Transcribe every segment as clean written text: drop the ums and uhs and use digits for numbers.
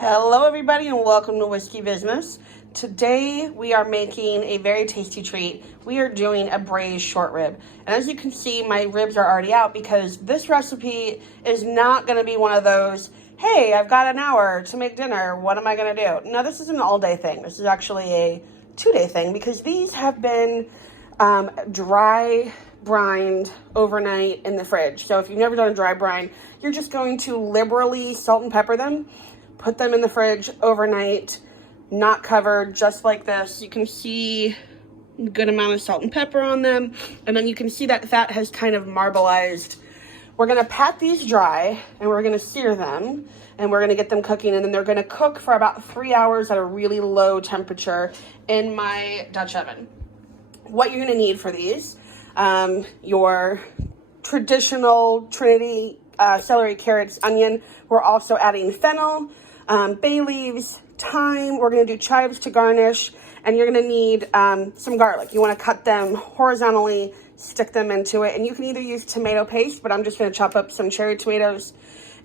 Hello everybody and welcome to Whiskey Business. Today we are making a very tasty treat. We are doing a braised short rib. And as you can see, my ribs are already out because this recipe is not going to be one of those, hey, I've got an hour to make dinner, what am I going to do? No, this is an all-day thing. This is actually a 2-day thing because these have been dry brined overnight in the fridge. So if you've never done a dry brine, you're just going to liberally salt and pepper them. Put them in the fridge overnight, not covered, just like this. You can see a good amount of salt and pepper on them. And then you can see that fat has kind of marbleized. We're gonna pat these dry and we're gonna sear them and we're gonna get them cooking, and then they're gonna cook for about 3 hours at a really low temperature in my Dutch oven. What you're gonna need for these, your traditional Trinity celery, carrots, onion. We're also adding fennel, bay leaves, thyme. We're going to do chives to garnish, and you're going to need some garlic. You want to cut them horizontally, stick them into it, and you can either use tomato paste, but I'm just going to chop up some cherry tomatoes,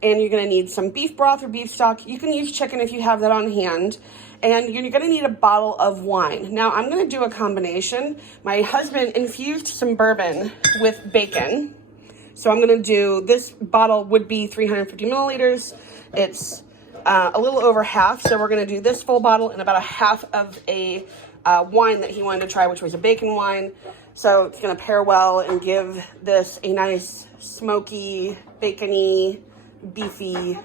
and you're going to need some beef broth or beef stock. You can use chicken if you have that on hand, and you're going to need a bottle of wine. Now, I'm going to do a combination. My husband infused some bourbon with bacon, so I'm going to do, this bottle would be 350 milliliters. It's a little over half, so we're going to do this full bottle and about a half of a wine that he wanted to try, which was a bacon wine. So it's going to pair well and give this a nice smoky, bacony, beefy,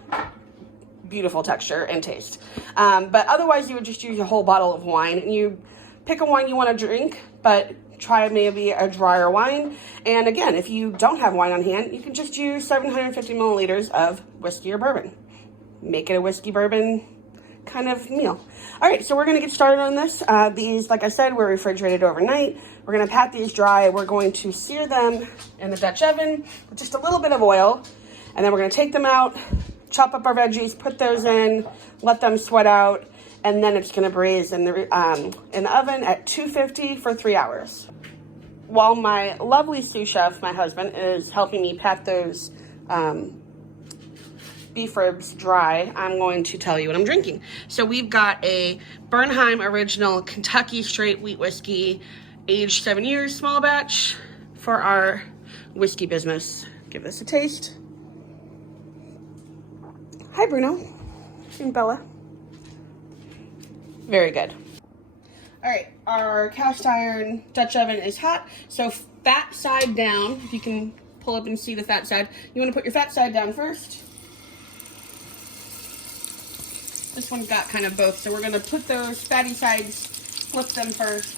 beautiful texture and taste. But otherwise, you would just use a whole bottle of wine, and you pick a wine you want to drink, but try maybe a drier wine. And again, if you don't have wine on hand, you can just use 750 milliliters of whiskey or bourbon. Make it a whiskey bourbon kind of meal. All right, so we're gonna get started on this. These, like I said, were refrigerated overnight. We're gonna pat these dry. We're going to sear them in the Dutch oven with just a little bit of oil. And then we're gonna take them out, chop up our veggies, put those in, let them sweat out, and then it's gonna braise in the oven at 250 for 3 hours. While my lovely sous chef, my husband, is helping me pat those beef ribs dry, I'm going to tell you what I'm drinking. So we've got a Bernheim Original Kentucky Straight Wheat Whiskey, aged 7 years, small batch for our whiskey business. Give this a taste. Hi, Bruno and Bella. Very good. All right, our cast iron Dutch oven is hot, so fat side down. If you can pull up and see the fat side, you want to put your fat side down first. This one's got kind of both, so we're going to put those fatty sides, flip them first.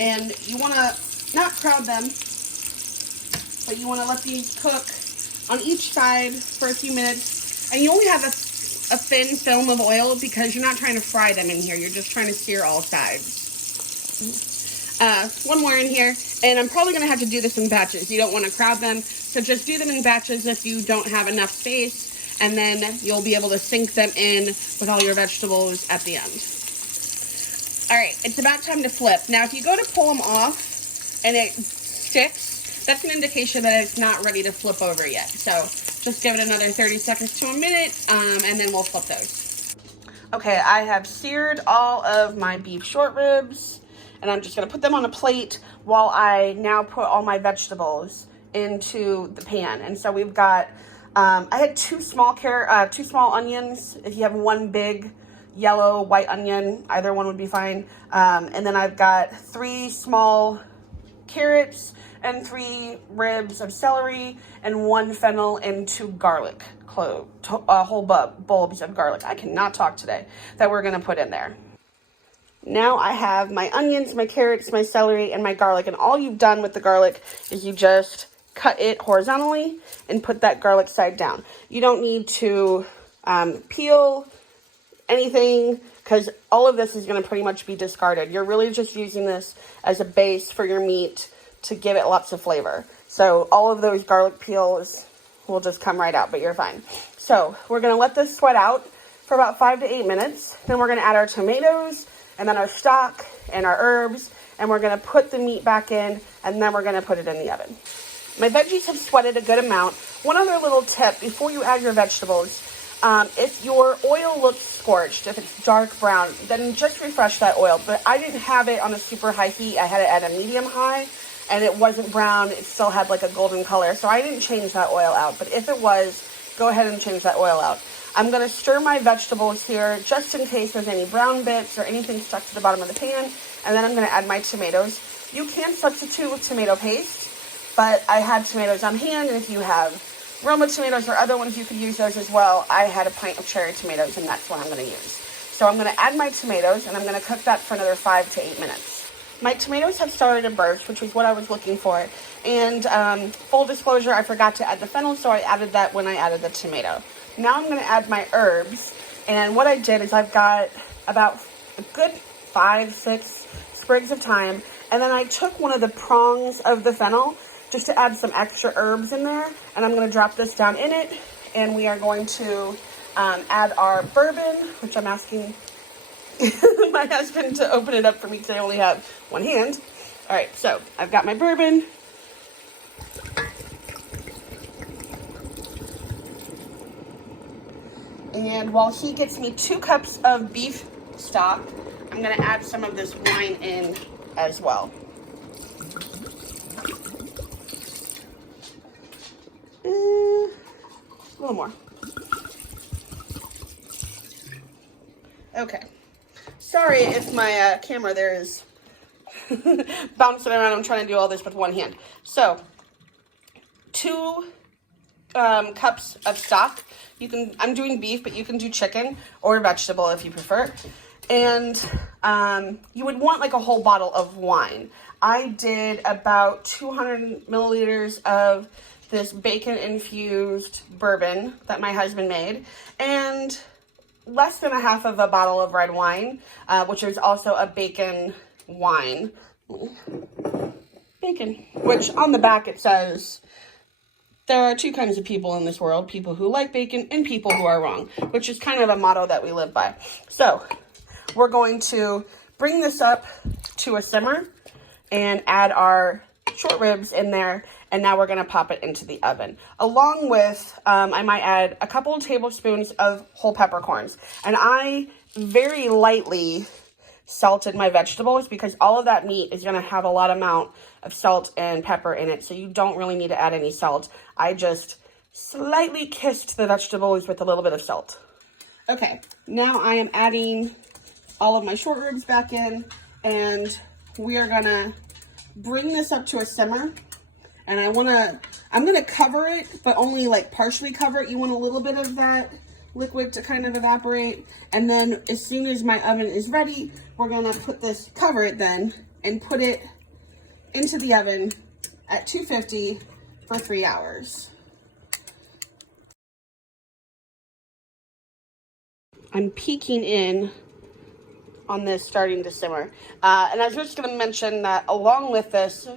And you want to not crowd them, but you want to let these cook on each side for a few minutes. And you only have a thin film of oil because you're not trying to fry them in here. You're just trying to sear all sides. One more in here, and I'm probably going to have to do this in batches. You don't want to crowd them, so just do them in batches if you don't have enough space, and then you'll be able to sink them in with all your vegetables at the end. All right, it's about time to flip. Now, if you go to pull them off and it sticks, that's an indication that it's not ready to flip over yet. So just give it another 30 seconds to a minute, and then we'll flip those. Okay, I have seared all of my beef short ribs, and I'm just gonna put them on a plate while I now put all my vegetables into the pan. And so we've got, I had two small onions. If you have one big yellow white onion, either one would be fine. And then I've got 3 small carrots and 3 ribs of celery and 1 fennel and 2 garlic cloves, whole bulbs of garlic. I cannot talk today, that we're gonna put in there. Now I have my onions, my carrots, my celery, and my garlic. And all you've done with the garlic is you just cut it horizontally and put that garlic side down. You don't need to peel anything because all of this is going to pretty much be discarded. You're really just using this as a base for your meat to give it lots of flavor. So all of those garlic peels will just come right out, but you're fine. So we're going to let this sweat out for about 5 to 8 minutes. Then we're going to add our tomatoes and then our stock and our herbs, and we're going to put the meat back in, and then we're going to put it in the oven. My veggies have sweated a good amount. One other little tip before you add your vegetables, if your oil looks scorched, if it's dark brown, then just refresh that oil. But I didn't have it on a super high heat. I had it at a medium high, and it wasn't brown. It still had like a golden color, so I didn't change that oil out. But if it was, go ahead and change that oil out. I'm going to stir my vegetables here just in case there's any brown bits or anything stuck to the bottom of the pan, and then I'm going to add my tomatoes. You can substitute with tomato paste, but I had tomatoes on hand, and if you have Roma tomatoes or other ones, you could use those as well. I had a pint of cherry tomatoes, and that's what I'm going to use. So I'm going to add my tomatoes, and I'm going to cook that for another 5 to 8 minutes. My tomatoes have started to burst, which was what I was looking for. And full disclosure, I forgot to add the fennel, so I added that when I added the tomato. Now I'm going to add my herbs, and what I did is I've got about a good 5, 6 sprigs of thyme, and then I took one of the prongs of the fennel just to add some extra herbs in there, and I'm going to drop this down in it, and we are going to add our bourbon, which I'm asking my husband to open it up for me because I only have one hand. All right, so I've got my bourbon. And while he gets me 2 cups of beef stock, I'm going to add some of this wine in as well. A little more. Okay. Sorry if my camera there is bouncing around. I'm trying to do all this with one hand. So, 2 cups of stock. I'm doing beef, but you can do chicken or vegetable if you prefer. And you would want like a whole bottle of wine. I did about 200 milliliters of this bacon-infused bourbon that my husband made, and less than a half of a bottle of red wine, which is also a bacon wine. Bacon. Which on the back it says, there are 2 kinds of people in this world, people who like bacon and people who are wrong, which is kind of a motto that we live by. So we're going to bring this up to a simmer and add our short ribs in there, and now we're going to pop it into the oven. Along with, I might add a couple of tablespoons of whole peppercorns. And I very lightly salted my vegetables because all of that meat is going to have a lot amount of salt and pepper in it, so you don't really need to add any salt. I just slightly kissed the vegetables with a little bit of salt. Okay, now I am adding all of my short ribs back in, and we are gonna bring this up to a simmer. And I'm gonna cover it, but only like partially cover it. You want a little bit of that liquid to kind of evaporate. And then as soon as my oven is ready, we're gonna cover it then, and put it into the oven at 250 for 3 hours. I'm peeking in on this starting to simmer. And I was just going to mention that along with this,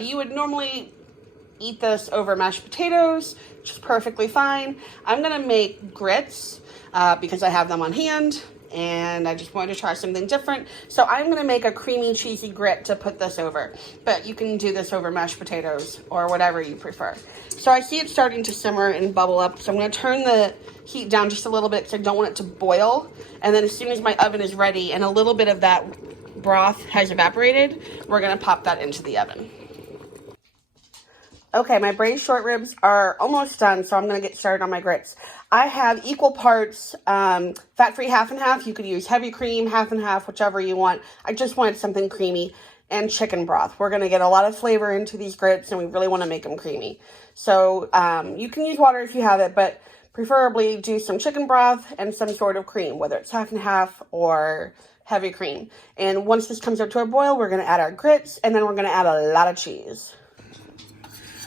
you would normally eat this over mashed potatoes, which is perfectly fine. I'm going to make grits because I have them on hand, and I just wanted to try something different. So I'm going to make a creamy, cheesy grit to put this over. But you can do this over mashed potatoes or whatever you prefer. So I see it starting to simmer and bubble up. So I'm going to turn the heat down just a little bit because I don't want it to boil. And then as soon as my oven is ready and a little bit of that broth has evaporated, we're going to pop that into the oven. Okay, my braised short ribs are almost done, so I'm going to get started on my grits. I have equal parts fat-free half and half. You could use heavy cream, half and half, whichever you want. I just wanted something creamy, and chicken broth. We're going to get a lot of flavor into these grits, and we really want to make them creamy. So you can use water if you have it, but preferably do some chicken broth and some sort of cream, whether it's half and half or heavy cream. And once this comes up to a boil, we're going to add our grits, and then we're going to add a lot of cheese.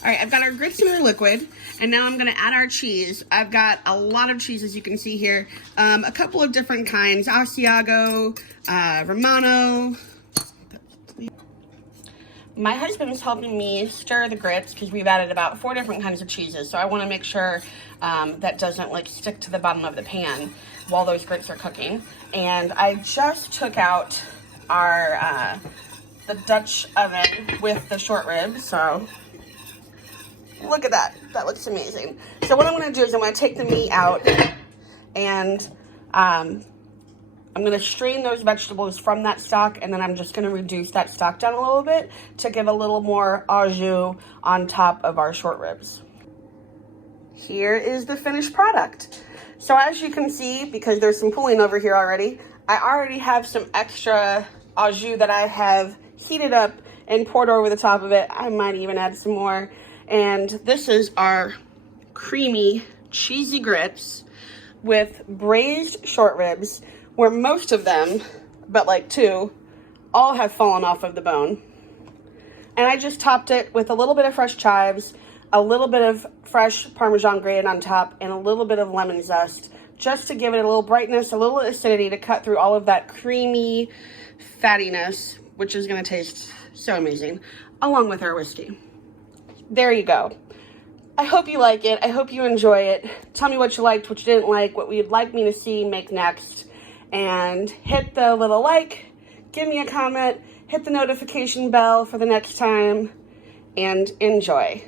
All right, I've got our grits in our liquid, and now I'm going to add our cheese. I've got a lot of cheese, as you can see here. A couple of different kinds, Asiago, Romano. My husband is helping me stir the grits because we've added about 4 different kinds of cheeses. So I want to make sure that doesn't like stick to the bottom of the pan while those grits are cooking. And I just took out our the Dutch oven with the short ribs. So Look at that. That looks amazing. So what I'm going to do is I'm going to take the meat out, and I'm going to strain those vegetables from that stock, and then I'm just going to reduce that stock down a little bit to give a little more au jus on top of our short ribs. Here is the finished product. So as you can see, because there's some pooling over here already, I already have some extra au jus that I have heated up and poured over the top of it. I might even add some more. And this is our creamy, cheesy grits with braised short ribs, where most of them, but like 2, all have fallen off of the bone. And I just topped it with a little bit of fresh chives, a little bit of fresh Parmesan grated on top, and a little bit of lemon zest, just to give it a little brightness, a little acidity to cut through all of that creamy fattiness, which is going to taste so amazing, along with our whiskey. There you go. I hope you like it. I hope you enjoy it. Tell me what you liked, what you didn't like, what you'd like me to see make next. And hit the little like, give me a comment, hit the notification bell for the next time, and enjoy.